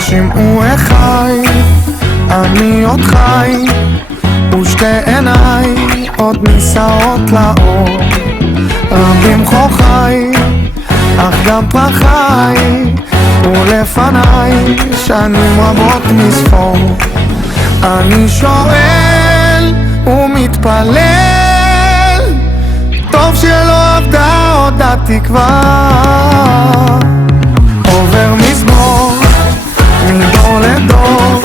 שמעו אחי, אני עוד חי, ושתי עיניי עוד נישאות לאור. רבים חוכי, אך גם פרחי, ולפניי שנים רבות מספור. אני שואל ומתפלל, טוב שלא עבדה עוד התקווה. עובר מזמור מדור לדור,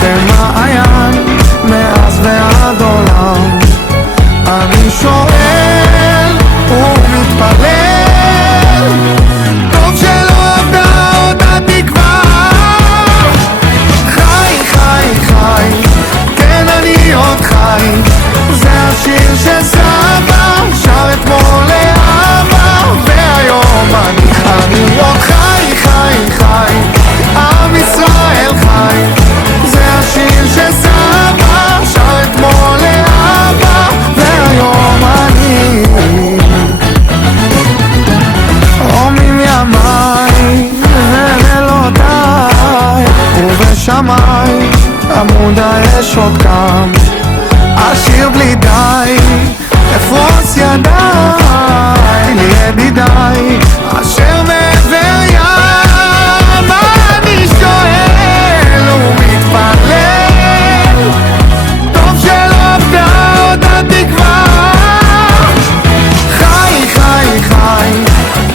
כמעיין מאז ועד עולם. אני שואל ומתפלל, טוב שלא עבדה עוד התקווה. חי, חי, חי, כן אני עוד חי, זה השיר שסבא שר אתמול לאבא, והיום אני עוד חי, חי, חי, עם ישראל חי, זה השיר שסבא שר אתמול לאבא, והיום אני. רומים ימיי ולילותיי, ובשמיים עמוד האש עוד קם. אשיר בלי די, אפרוס ידיי לידידיי אשר מעבר ים. אני שואל ומתפלל, טוב שלא עבדה עוד התקווה. חי, חי, חי,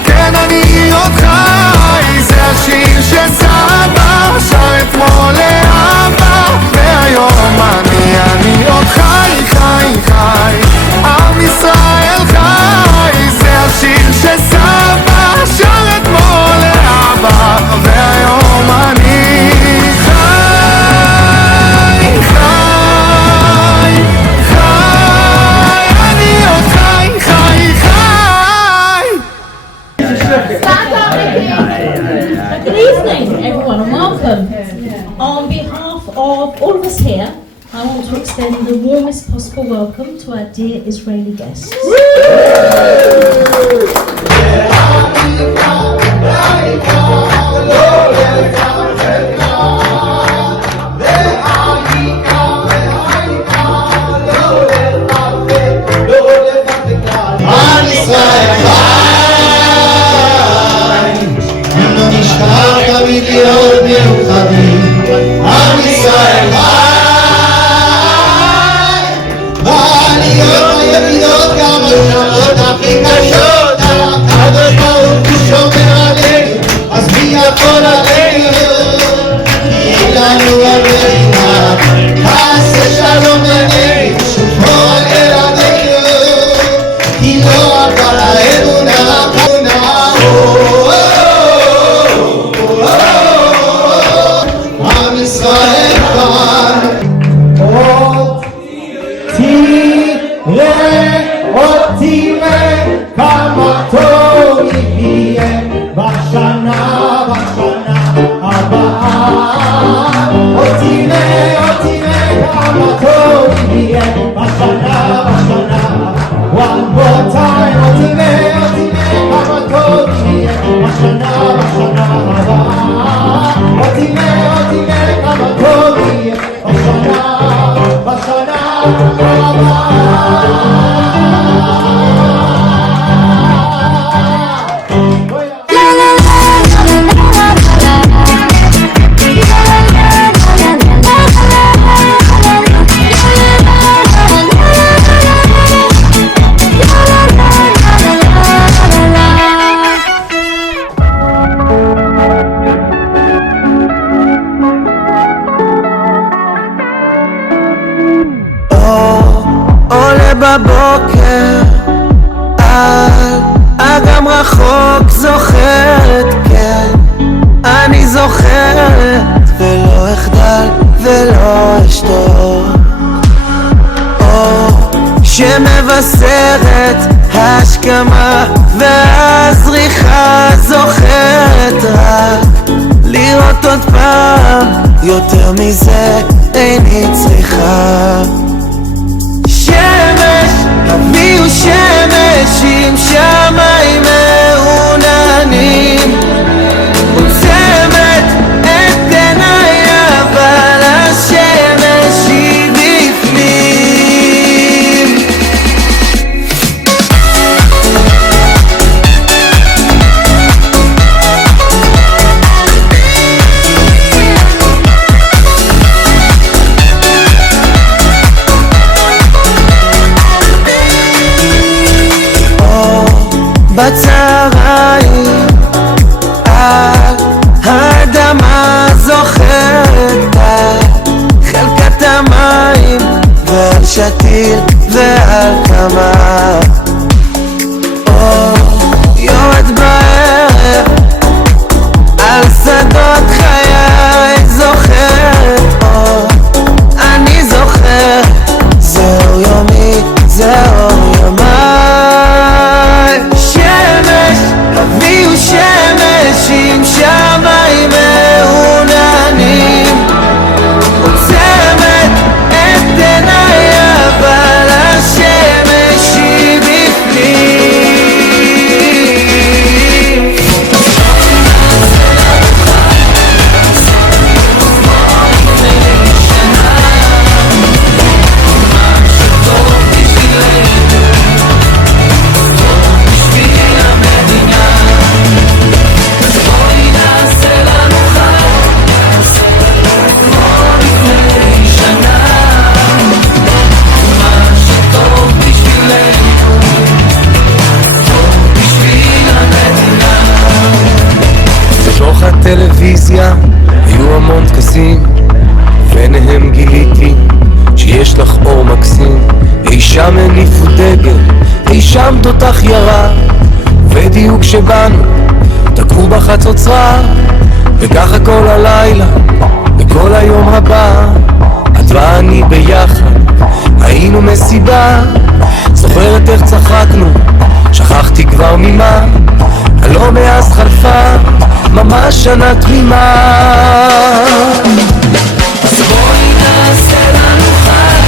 כן אני עוד חי, זה השיר שסבא שר אתמול לאבא, והיום אני עוד חי, חי, חי, עם ישראל חי, זה השיר שסבא שר אתמול לאבא, והיום אני חי, חי, חי, אני עוד חי, חי, חי. Good evening, everyone, and welcome. On behalf of all of us here, I want to extend the warmest possible welcome to our dear Israeli guests. בבוקר על אגם רחוק זוכרת, כן אני זוכרת, ולא אחדל ולא אשתוק. אור שמבשרת השכמה והזריחה זוכרת רק לראות עוד פעם, יותר מזה איני צריכה. שמש, אביהו שמש עם שמיים מעוננים, עוצמת את עיניי אבל השמש היא בפנים. בצהריים על האדמה זוכרת חלקת המים ועל שתיל ועל כמה יורד בערב על שדות חיי זוכרת אני זוכר זהו יומי זהו יומי. אביהו שמש עם שמיים מעוננים, עוצמת את עיניי אבל השמש היא בפנים. בטלוויזיה היו המון טקסים, ביניהם גיליתי שיש לך אור מקסים. אי שם הניפו דגל, אי שם תותח ירה, ודיוק שבאנו תקעו בחצוצרה, וככה כל הלילה וכל היום הבא את ואני ביחד היינו מסיבה. זוכרת איך צחקנו, שכחתי כבר ממה, הלא מאז חלפה ממש שנה תמימה. אז בואי נעשה לנו חג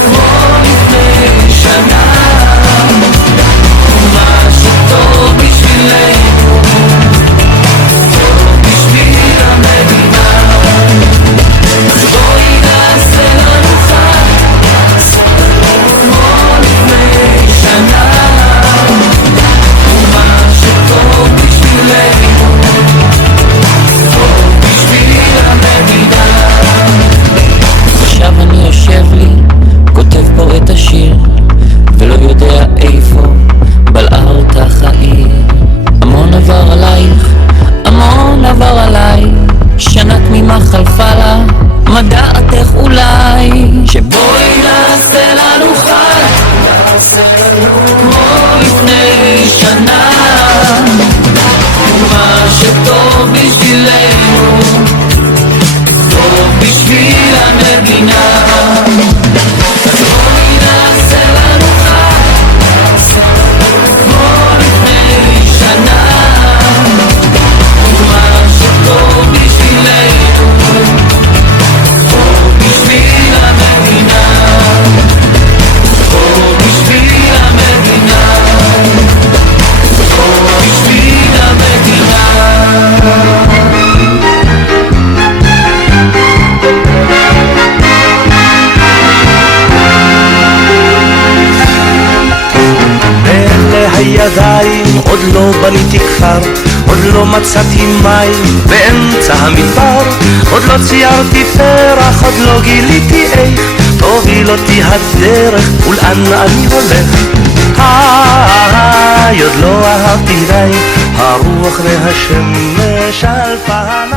כמו לפני שנה, מה שטוב בשבילנו טוב בשביל המדינה. אז בואי נעשה לנו חג כמו לפני שנה, מה שטוב בשבילנו טוב בשביל המדינה. עכשיו אני יושב לי, כותב פה את השיר, ולא יודע איפה בלעה אותך העיר. המון עבר עלייך, המון עבר עליי, שנה תמימה חלפה לה, מדעתך אולי. שבואי נעשה לנו חג כמו לפני שנה, מה שטוב בשבילנו טוב בשביל המדינה. אז בואי נעשה לנו חג כמו לפני שנה, מה שטוב בשבילנו טוב בשביל המדינה, טוב בשביל המדינה, טוב בשביל המדינה. הידיים עוד לא בניתי כפר, עוד לא מצאתי מים באמצע המדבר, עוד לא ציירתי פרח, עוד לא גיליתי איך תוביל אותי הדרך ולאן אני הולך. עוד לא אהבתי די הרוח והשמש על פניי.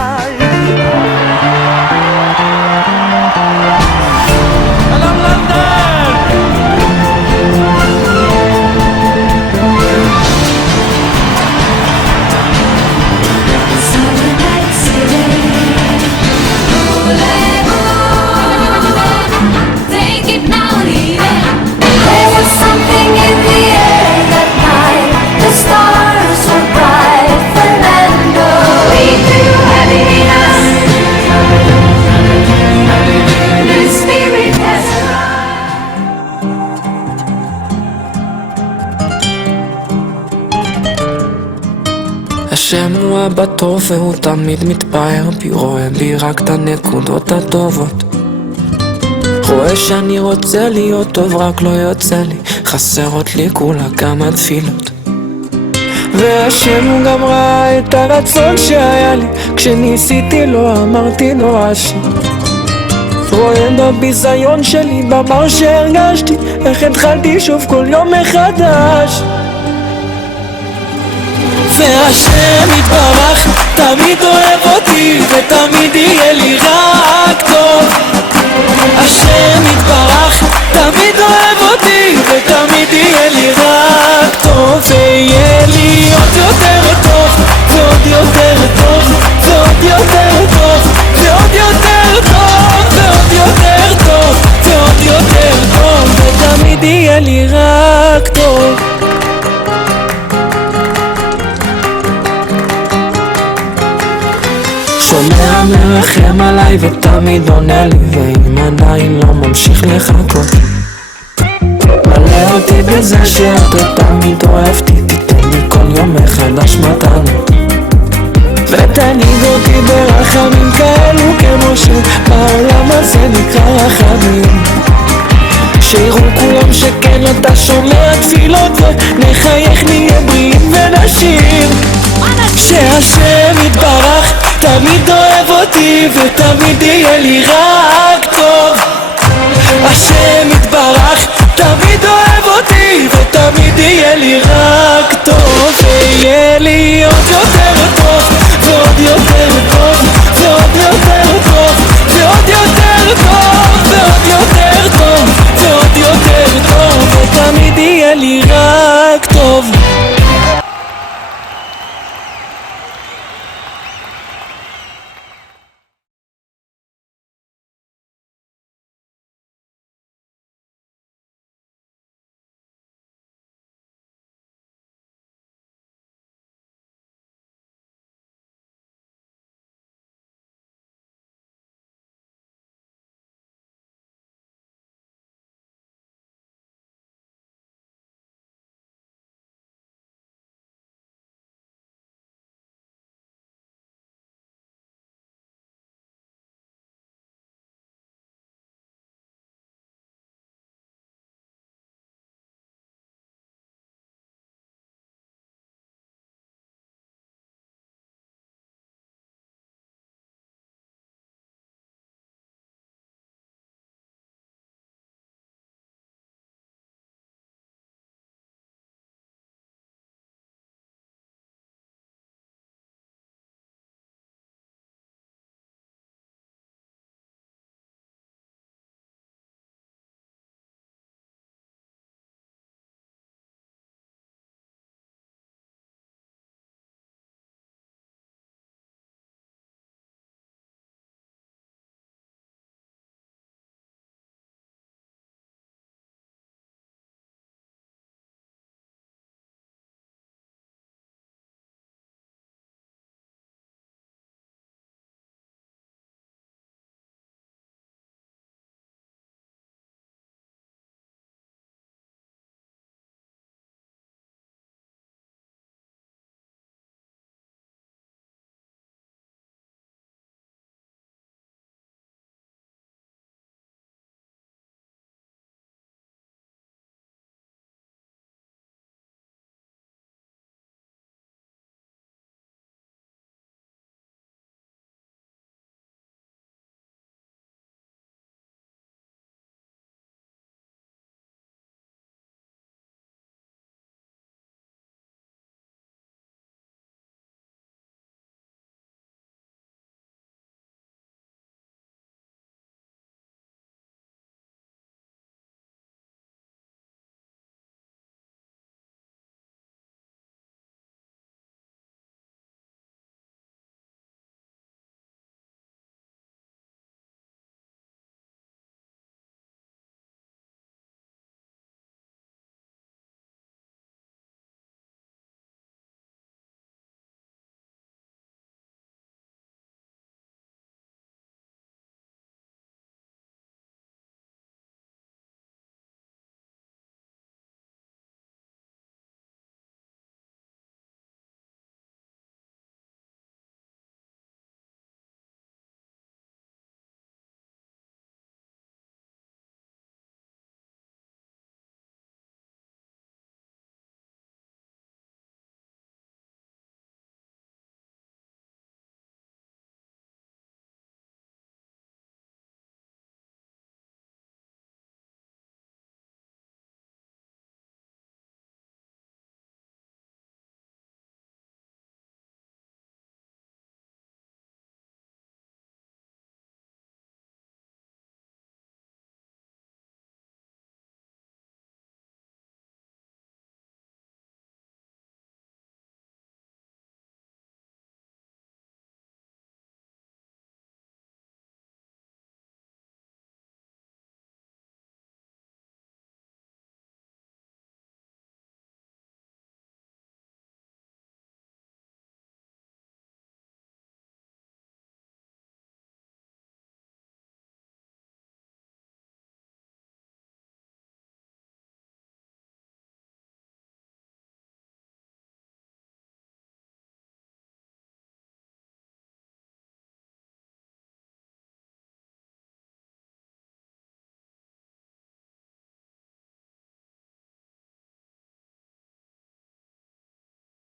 Stars were bright, Fernando. We השם הוא אבא טוב והוא תמיד מתפאר בי, רואה בי רק את הנקודות הטובות. רואה שאני רוצה להיות טוב רק לא יוצא לי, חסרות לי כולה כמה תפילות. והשם הוא גם ראה את הרצון שהיה לי, כשניסיתי לא אמרתי נואש. רואה בביזיון שלי, במר שהרגשתי, איך התחלתי שוב כל יום מחדש. והשם יתברך תמיד אוהב אותי ותמיד יהיה לי רק טוב. השם יתברך תמיד אוהב אותי ותמיד יהיה לי רק טוב. ויהיה לי עוד יותר טוב ועוד יותר טוב ועוד יותר טוב ועוד יותר טוב ועוד יותר טוב ועוד יותר טוב ותמיד יהיה לי רק טוב. שומע מרחם עליי ותמיד עונה לי, ואם עדיין לא ממשיך לחכות, מלא אותי בזה שאתה תמיד אוהבתי, תיתן לי כל יום מחדש מתנות, ותנהיג אותי ברחמים כאלו כמו שבעולם הזה נקרא רחמים. שיראו כולם שכן אתה שומע תפילות ונחייך נהיה בריאים ונשיר. שהשם יתברך תמיד אוהב אותי ותמיד יהיה לי רק טוב. השם יתברך תמיד אוהב אותי ותמיד יהיה לי רק טוב. ויהיה לי עוד יותר טוב ועוד יותר טוב ועוד יותר